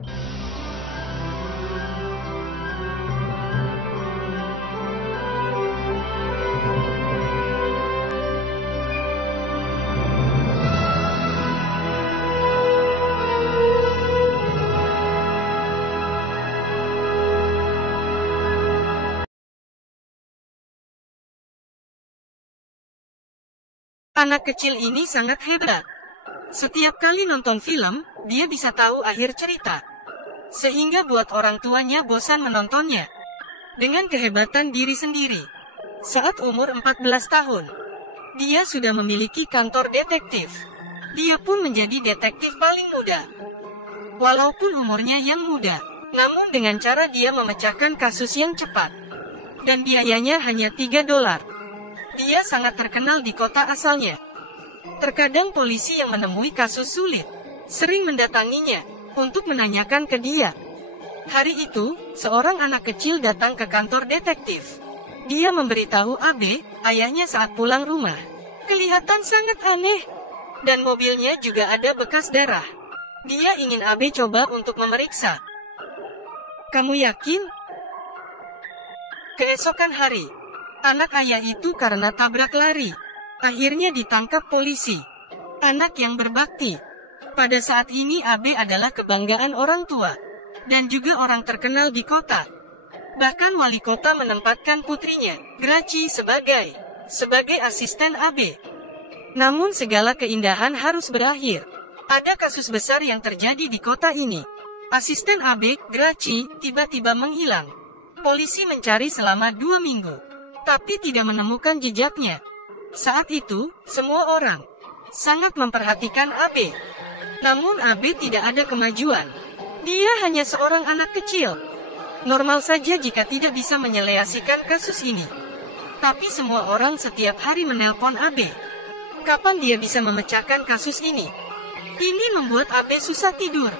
Anak kecil ini sangat hebat. Setiap kali nonton film, dia bisa tahu akhir cerita. Sehingga buat orang tuanya bosan menontonnya. Dengan kehebatan diri sendiri. Saat umur 14 tahun, dia sudah memiliki kantor detektif. Dia pun menjadi detektif paling muda. Walaupun umurnya yang muda, namun dengan cara dia memecahkan kasus yang cepat. Dan biayanya hanya $3. Dia sangat terkenal di kota asalnya. Terkadang polisi yang menemui kasus sulit sering mendatanginya untuk menanyakan ke dia. Hari itu, seorang anak kecil datang ke kantor detektif. Dia memberitahu AB, ayahnya saat pulang rumah. Kelihatan sangat aneh. Dan mobilnya juga ada bekas darah. Dia ingin AB coba untuk memeriksa. Kamu yakin? Keesokan hari, anak ayah itu karena tabrak lari, akhirnya ditangkap polisi. Anak yang berbakti. Pada saat ini AB adalah kebanggaan orang tua, dan juga orang terkenal di kota. Bahkan wali kota menempatkan putrinya, Gracie, sebagai asisten AB. Namun segala keindahan harus berakhir. Ada kasus besar yang terjadi di kota ini. Asisten AB, Gracie, tiba-tiba menghilang. Polisi mencari selama 2 minggu. Tapi tidak menemukan jejaknya. Saat itu, semua orang sangat memperhatikan AB. Namun AB tidak ada kemajuan. Dia hanya seorang anak kecil. Normal saja jika tidak bisa menyelesaikan kasus ini. Tapi semua orang setiap hari menelpon AB. Kapan dia bisa memecahkan kasus ini? Ini membuat AB susah tidur.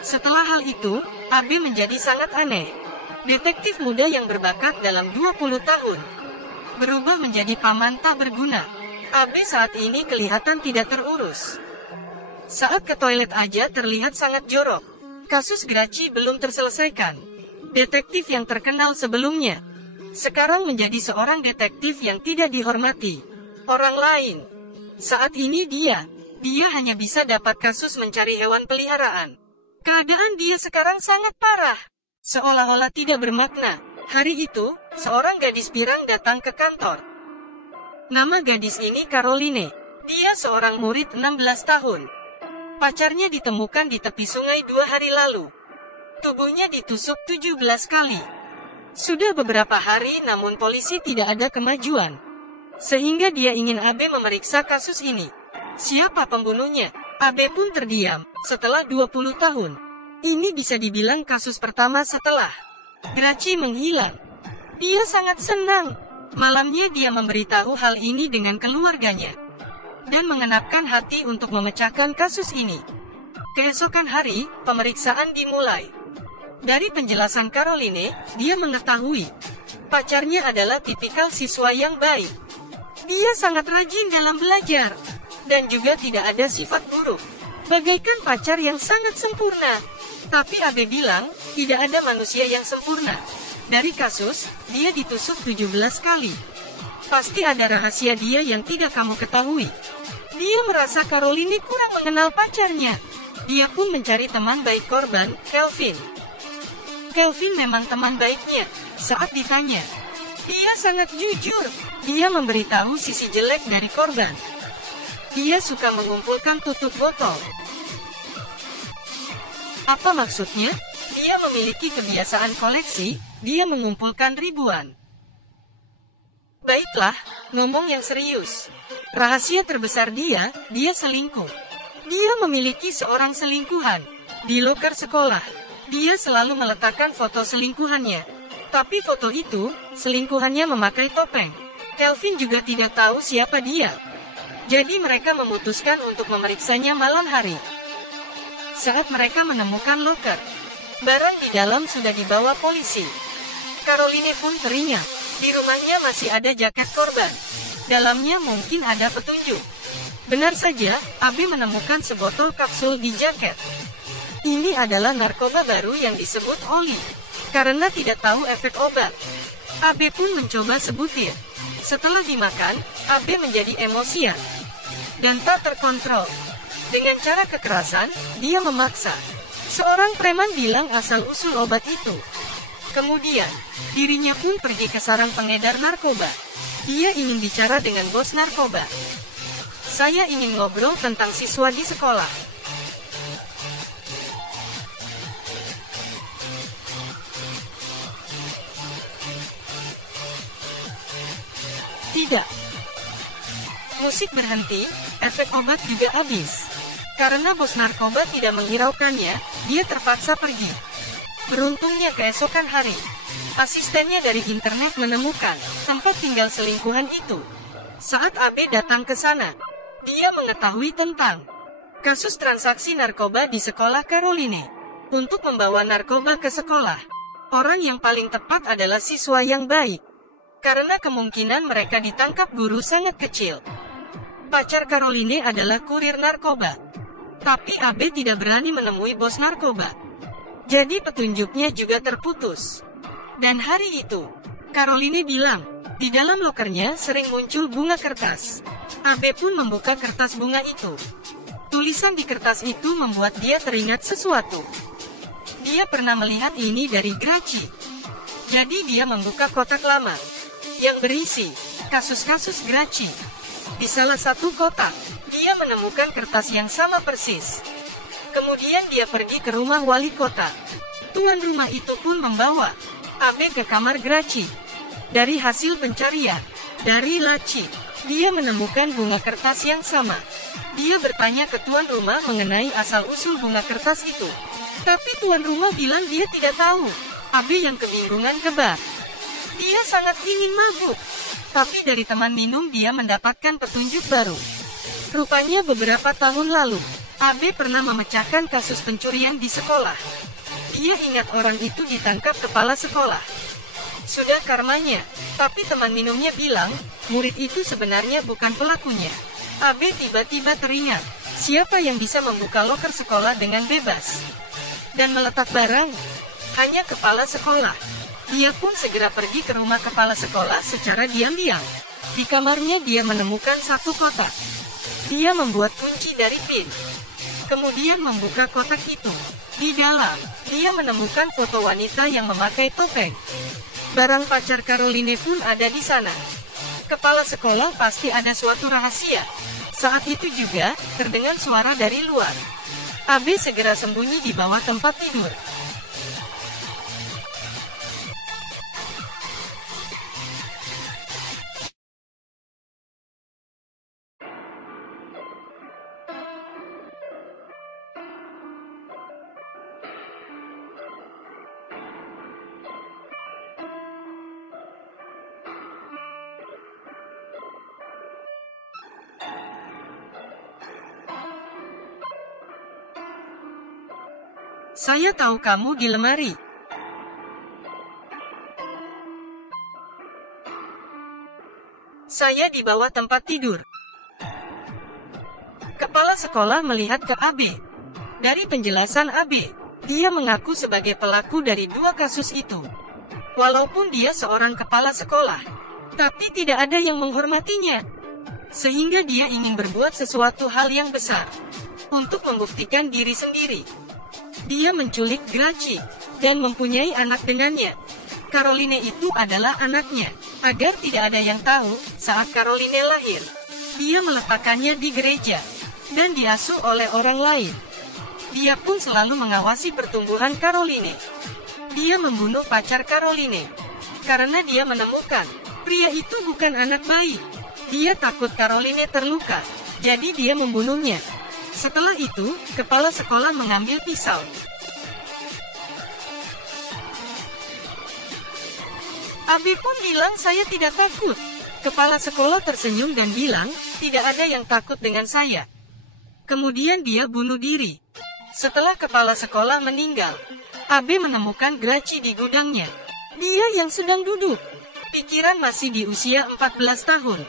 Setelah hal itu, AB menjadi sangat aneh. Detektif muda yang berbakat dalam 20 tahun. Berubah menjadi paman tak berguna. AB saat ini kelihatan tidak terurus. Saat ke toilet aja terlihat sangat jorok. Kasus Gracie belum terselesaikan. Detektif yang terkenal sebelumnya, sekarang menjadi seorang detektif yang tidak dihormati orang lain. Saat ini dia hanya bisa dapat kasus mencari hewan peliharaan. Keadaan dia sekarang sangat parah. Seolah-olah tidak bermakna. Hari itu, seorang gadis pirang datang ke kantor. Nama gadis ini Caroline. Dia seorang murid 16 tahun. Pacarnya ditemukan di tepi sungai 2 hari lalu. Tubuhnya ditusuk 17 kali. Sudah beberapa hari namun polisi tidak ada kemajuan. Sehingga dia ingin AB memeriksa kasus ini. Siapa pembunuhnya? AB pun terdiam. Setelah 20 tahun. Ini bisa dibilang kasus pertama setelah Gracie menghilang. Dia sangat senang. Malamnya dia memberitahu hal ini dengan keluarganya. Dan mengenapkan hati untuk memecahkan kasus ini. Keesokan hari, pemeriksaan dimulai. Dari penjelasan Caroline, dia mengetahui pacarnya adalah tipikal siswa yang baik. Dia sangat rajin dalam belajar. Dan juga tidak ada sifat buruk. Bagaikan pacar yang sangat sempurna. Tapi AB bilang, tidak ada manusia yang sempurna. Dari kasus, dia ditusuk 17 kali. Pasti ada rahasia dia yang tidak kamu ketahui. Dia merasa Caroline kurang mengenal pacarnya. Dia pun mencari teman baik korban, Kelvin. Kelvin memang teman baiknya. Saat ditanya, dia sangat jujur. Dia memberitahu sisi jelek dari korban. Dia suka mengumpulkan tutup botol. Apa maksudnya? Dia memiliki kebiasaan koleksi, dia mengumpulkan ribuan. Baiklah, ngomong yang serius. Rahasia terbesar dia selingkuh. Dia memiliki seorang selingkuhan. Di loker sekolah, dia selalu meletakkan foto selingkuhannya. Tapi foto itu, selingkuhannya memakai topeng. Kelvin juga tidak tahu siapa dia. Jadi mereka memutuskan untuk memeriksanya malam hari. Saat mereka menemukan loker, barang di dalam sudah dibawa polisi. Caroline pun teringat, di rumahnya masih ada jaket korban. Dalamnya mungkin ada petunjuk. Benar saja, AB menemukan sebotol kapsul di jaket. Ini adalah narkoba baru yang disebut Oli. Karena tidak tahu efek obat, Abe pun mencoba sebutir. Setelah dimakan, Abe menjadi emosian dan tak terkontrol. Dengan cara kekerasan, dia memaksa seorang preman bilang asal-usul obat itu. Kemudian, dirinya pun pergi ke sarang pengedar narkoba. Dia ingin bicara dengan bos narkoba. Saya ingin ngobrol tentang siswa di sekolah. Tidak. Musik berhenti, efek obat juga habis. Karena bos narkoba tidak menghiraukannya, dia terpaksa pergi. Beruntungnya keesokan hari, asistennya dari internet menemukan tempat tinggal selingkuhan itu. Saat Abe datang ke sana, dia mengetahui tentang kasus transaksi narkoba di sekolah Caroline. Untuk membawa narkoba ke sekolah, orang yang paling tepat adalah siswa yang baik. Karena kemungkinan mereka ditangkap guru sangat kecil. Pacar Caroline adalah kurir narkoba. Tapi Abe tidak berani menemui bos narkoba. Jadi petunjuknya juga terputus. Dan hari itu, Caroline bilang, di dalam lokernya sering muncul bunga kertas. Abe pun membuka kertas bunga itu. Tulisan di kertas itu membuat dia teringat sesuatu. Dia pernah melihat ini dari Graci. Jadi dia membuka kotak lama yang berisi kasus-kasus Graci. Di salah satu kotak, dia menemukan kertas yang sama persis. Kemudian dia pergi ke rumah wali kota. Tuan rumah itu pun membawa Abe ke kamar Graci. Dari hasil pencarian dari laci, dia menemukan bunga kertas yang sama. Dia bertanya ke tuan rumah mengenai asal-usul bunga kertas itu. Tapi tuan rumah bilang dia tidak tahu. Abe yang kebingungan kebak. Dia sangat ingin mabuk. Tapi dari teman minum dia mendapatkan petunjuk baru. Rupanya beberapa tahun lalu, Abe pernah memecahkan kasus pencurian di sekolah. Dia ingat orang itu ditangkap kepala sekolah. Sudah karmanya, tapi teman minumnya bilang, murid itu sebenarnya bukan pelakunya. Abe tiba-tiba teringat, siapa yang bisa membuka loker sekolah dengan bebas dan meletak barang? Hanya kepala sekolah. Dia pun segera pergi ke rumah kepala sekolah secara diam-diam. Di kamarnya dia menemukan satu kotak. Dia membuat kunci dari pin. Kemudian membuka kotak itu. Di dalam, dia menemukan foto wanita yang memakai topeng. Barang pacar Caroline pun ada di sana. Kepala sekolah pasti ada suatu rahasia. Saat itu juga, terdengar suara dari luar. Abe segera sembunyi di bawah tempat tidur. Saya tahu kamu di lemari. Saya di bawah tempat tidur. Kepala sekolah melihat ke Abe. Dari penjelasan Abe, dia mengaku sebagai pelaku dari dua kasus itu. Walaupun dia seorang kepala sekolah, tapi tidak ada yang menghormatinya. Sehingga dia ingin berbuat sesuatu hal yang besar untuk membuktikan diri sendiri. Dia menculik Graci dan mempunyai anak dengannya. Caroline itu adalah anaknya. Agar tidak ada yang tahu, saat Caroline lahir, dia meletakkannya di gereja dan diasuh oleh orang lain. Dia pun selalu mengawasi pertumbuhan Caroline. Dia membunuh pacar Caroline karena dia menemukan pria itu bukan anak baik. Dia takut Caroline terluka, jadi dia membunuhnya. Setelah itu, kepala sekolah mengambil pisau. Abe pun bilang saya tidak takut. Kepala sekolah tersenyum dan bilang, tidak ada yang takut dengan saya. Kemudian dia bunuh diri. Setelah kepala sekolah meninggal, Abe menemukan Graci di gudangnya. Dia yang sedang duduk. Pikiran masih di usia 14 tahun.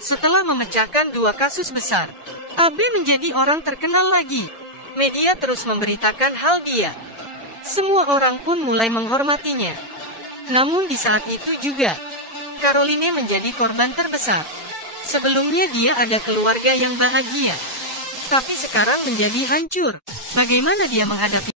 Setelah memecahkan dua kasus besar, Abe menjadi orang terkenal lagi. Media terus memberitakan hal dia. Semua orang pun mulai menghormatinya. Namun di saat itu juga, Caroline menjadi korban terbesar. Sebelumnya dia ada keluarga yang bahagia, tapi sekarang menjadi hancur. Bagaimana dia menghadapi